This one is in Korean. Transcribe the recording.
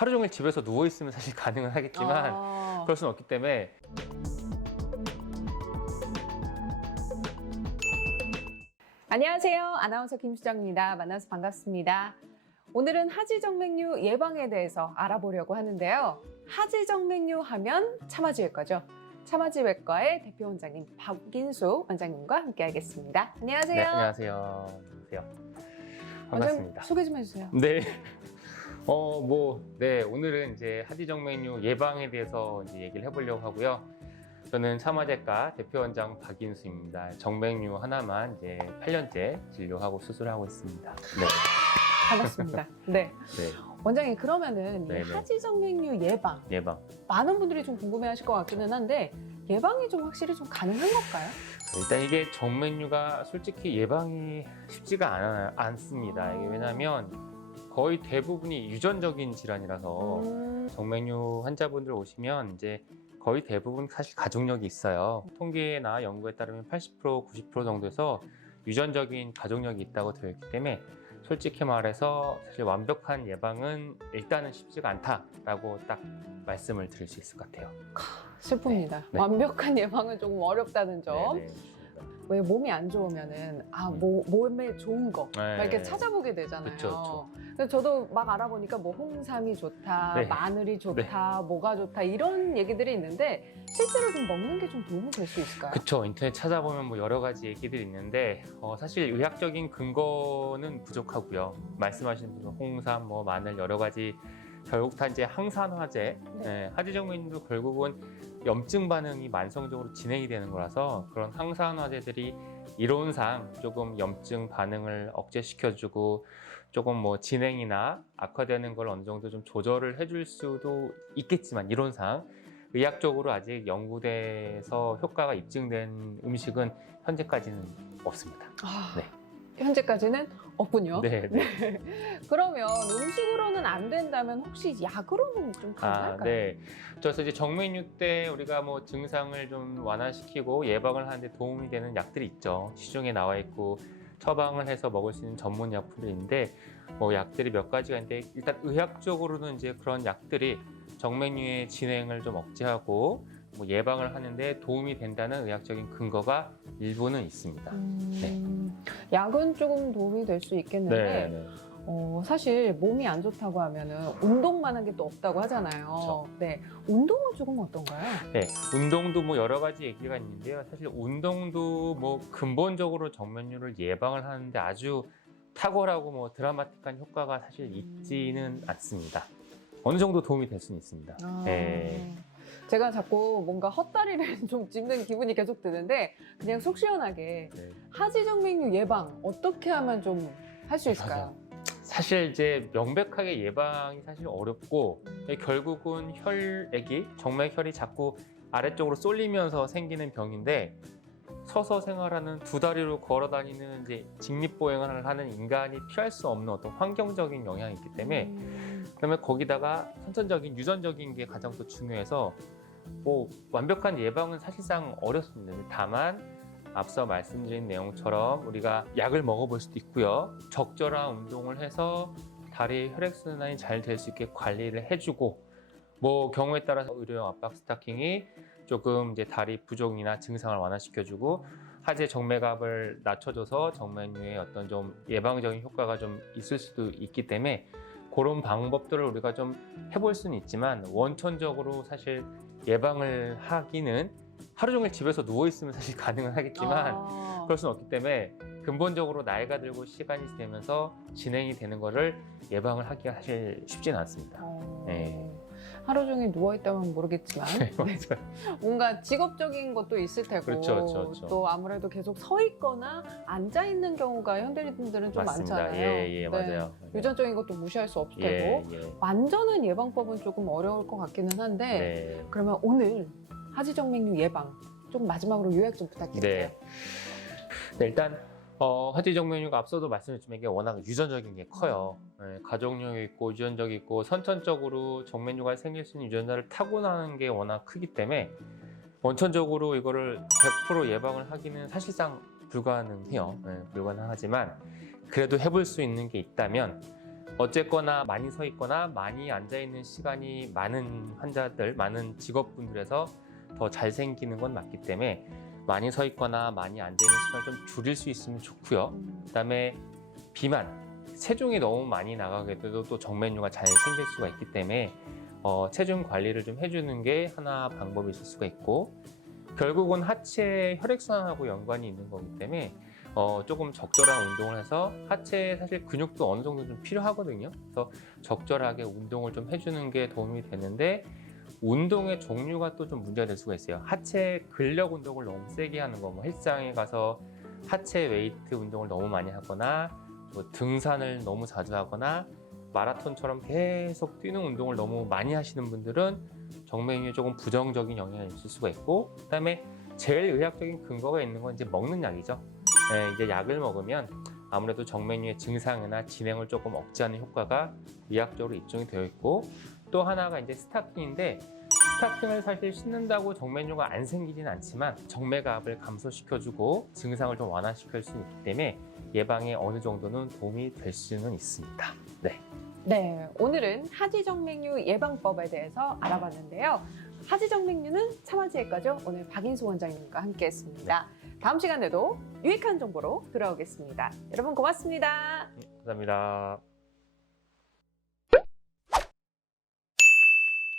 하루 종일 집에서 누워 있으면 사실 가능은 하겠지만 그럴 수는 없기 때문에. 안녕하세요. 아나운서 김수정입니다. 만나서 반갑습니다. 오늘은 하지정맥류 예방에 대해서 알아보려고 하는데요. 하지정맥류 하면 차마지외과죠. 차마지외과의 대표 원장님 박인수 원장님과 함께 하겠습니다. 안녕하세요. 네, 안녕하세요. 반갑습니다. 소개 좀 해주세요. 네. 오늘은 이제 하지정맥류 예방에 대해서 이제 얘기를 해보려고 하고요. 저는 차마제과 대표원장 박인수입니다. 정맥류 하나만 이제 8년째 진료하고 수술하고 있습니다. 네. 반갑습니다. 네. 네. 원장님, 그러면은 이 네네. 하지정맥류 예방. 많은 분들이 좀 궁금해하실 것 같기는 한데 예방이 좀 확실히 좀 가능한 걸까요? 일단 이게 정맥류가 솔직히 예방이 쉽지가 않습니다. 이게 왜냐하면 거의 대부분이 유전적인 질환이라서 정맥류 환자분들 오시면 이제 거의 대부분 사실 가족력이 있어요. 통계나 연구에 따르면 80%, 90% 정도에서 유전적인 가족력이 있다고 되어 있기 때문에 솔직히 말해서 사실 완벽한 예방은 일단은 쉽지가 않다라고 딱 말씀을 드릴 수 있을 것 같아요. 슬픕니다. 네. 완벽한 예방은 조금 어렵다는 점. 네네. 왜 몸이 안 좋으면은 몸에 좋은 거 네. 막 이렇게 찾아보게 되잖아요. 그쵸. 그래서 저도 막 알아보니까 뭐 홍삼이 좋다, 네. 마늘이 좋다, 뭐가 좋다 이런 얘기들이 있는데 실제로 좀 먹는 게 좀 도움이 될 수 있을까요? 그쵸. 인터넷 찾아보면 뭐 여러 가지 얘기들이 있는데 사실 의학적인 근거는 부족하고요. 말씀하신 분은 홍삼, 뭐 마늘 여러 가지 결국 다 이제 항산화제, 하지정맥류도 결국은 염증 반응이 만성적으로 진행이 되는 거라서 그런 항산화제들이 이론상 조금 염증 반응을 억제시켜주고 조금 뭐 진행이나 악화되는 걸 어느 정도 좀 조절을 해줄 수도 있겠지만 이론상 의학적으로 아직 연구돼서 효과가 입증된 음식은 현재까지는 없습니다. 네. 현재까지는 없군요. 네. 그러면 음식으로는 안 된다면 혹시 약으로는 좀 가능할까요? 네. 그래서 이제 정맥류 때 우리가 뭐 증상을 좀 완화시키고 예방을 하는데 도움이 되는 약들이 있죠. 시중에 나와 있고 처방을 해서 먹을 수 있는 전문 약품들인데 뭐 약들이 몇 가지가 있는데 일단 의학적으로는 이제 그런 약들이 정맥류의 진행을 좀 억제하고 뭐 예방을 하는데 도움이 된다는 의학적인 근거가 일부는 있습니다. 약은 조금 도움이 될 수 있겠는데 사실 몸이 안 좋다고 하면은 운동만 한 게 또 없다고 하잖아요. 그렇죠. 네, 운동은 조금 어떤가요? 네, 운동도 뭐 여러 가지 얘기가 있는데요. 사실 운동도 뭐 근본적으로 정맥류를 예방을 하는데 아주 탁월하고 뭐 드라마틱한 효과가 사실 있지는 않습니다. 어느 정도 도움이 될 수는 있습니다. 제가 자꾸 뭔가 헛다리를 좀 짚는 기분이 계속 드는데 그냥 속 시원하게 하지정맥류 예방 어떻게 하면 좀 할 수 있을까요? 사실 이제 명백하게 예방이 사실 어렵고 결국은 혈액이 정맥혈이 자꾸 아래쪽으로 쏠리면서 생기는 병인데 서서 생활하는 두 다리로 걸어 다니는 이제 직립보행을 하는 인간이 피할 수 없는 어떤 환경적인 영향이 있기 때문에 그러면 거기다가 선천적인 유전적인 게 가장 또 중요해서 뭐 완벽한 예방은 사실상 어렵습니다. 다만 앞서 말씀드린 내용처럼 우리가 약을 먹어볼 수도 있고요. 적절한 운동을 해서 다리 혈액순환이 잘 될 수 있게 관리를 해주고 뭐 경우에 따라서 의료용 압박 스타킹이 조금 이제 다리 부종이나 증상을 완화시켜주고 하지의 정맥압을 낮춰줘서 정맥류의 어떤 좀 예방적인 효과가 좀 있을 수도 있기 때문에 그런 방법들을 우리가 좀 해볼 수는 있지만 원천적으로 사실 예방을 하기는 하루 종일 집에서 누워 있으면 사실 가능은 하겠지만 그럴 수는 없기 때문에 근본적으로 나이가 들고 시간이 되면서 진행이 되는 거를 예방을 하기가 사실 쉽지는 않습니다. 하루 종일 누워있다면 모르겠지만 뭔가 직업적인 것도 있을 테고 그렇죠. 또 아무래도 계속 서 있거나 앉아 있는 경우가 현대인들은 좀 맞습니다. 많잖아요. 맞아요. 유전적인 것도 무시할 수 없을 테고 완전한 예방법은 조금 어려울 것 같기는 한데 그러면 오늘 하지정맥류 예방 조금 마지막으로 요약 좀 부탁드릴게요. 일단 하지정맥류가 앞서도 말씀드렸지만 이게 워낙 유전적인 게 커요. 가족력이 있고 유전적이 있고 선천적으로 정맥류가 생길 수 있는 유전자를 타고나는 게 워낙 크기 때문에 원천적으로 이거를 100% 예방을 하기는 사실상 불가능해요. 불가능하지만 그래도 해볼 수 있는 게 있다면 어쨌거나 많이 서 있거나 많이 앉아 있는 시간이 많은 환자들, 많은 직업분들에서 더 잘 생기는 건 맞기 때문에 많이 서 있거나 많이 앉아 있는 시간을 좀 줄일 수 있으면 좋고요. 그다음에 비만, 체중이 너무 많이 나가게 돼도 또 정맥류가 잘 생길 수가 있기 때문에 체중 관리를 좀 해주는 게 하나 방법이 있을 수가 있고, 결국은 하체 혈액순환하고 연관이 있는 거기 때문에 조금 적절한 운동을 해서 하체에 사실 근육도 어느 정도 좀 필요하거든요. 그래서 적절하게 운동을 좀 해주는 게 도움이 되는데, 운동의 종류가 또 좀 문제가 될 수가 있어요. 하체 근력 운동을 너무 세게 하는 거, 뭐 헬스장에 가서 하체 웨이트 운동을 너무 많이 하거나, 뭐 등산을 너무 자주 하거나, 마라톤처럼 계속 뛰는 운동을 너무 많이 하시는 분들은 정맥류에 조금 부정적인 영향이 있을 수가 있고, 그다음에 제일 의학적인 근거가 있는 건 이제 먹는 약이죠. 네, 이제 약을 먹으면 아무래도 정맥류의 증상이나 진행을 조금 억제하는 효과가 의학적으로 입증이 되어 있고, 또 하나가 이제 스타킹인데, 스타킹을 사실 신는다고 정맥류가 안 생기진 않지만 정맥압을 감소시켜주고 증상을 좀 완화시킬 수 있기 때문에 예방에 어느 정도는 도움이 될 수는 있습니다. 네. 네, 오늘은 하지정맥류 예방법에 대해서 알아봤는데요. 하지정맥류는 참아지외과죠. 오늘 박인수 원장님과 함께했습니다. 다음 시간에도 유익한 정보로 돌아오겠습니다. 여러분 고맙습니다. 감사합니다.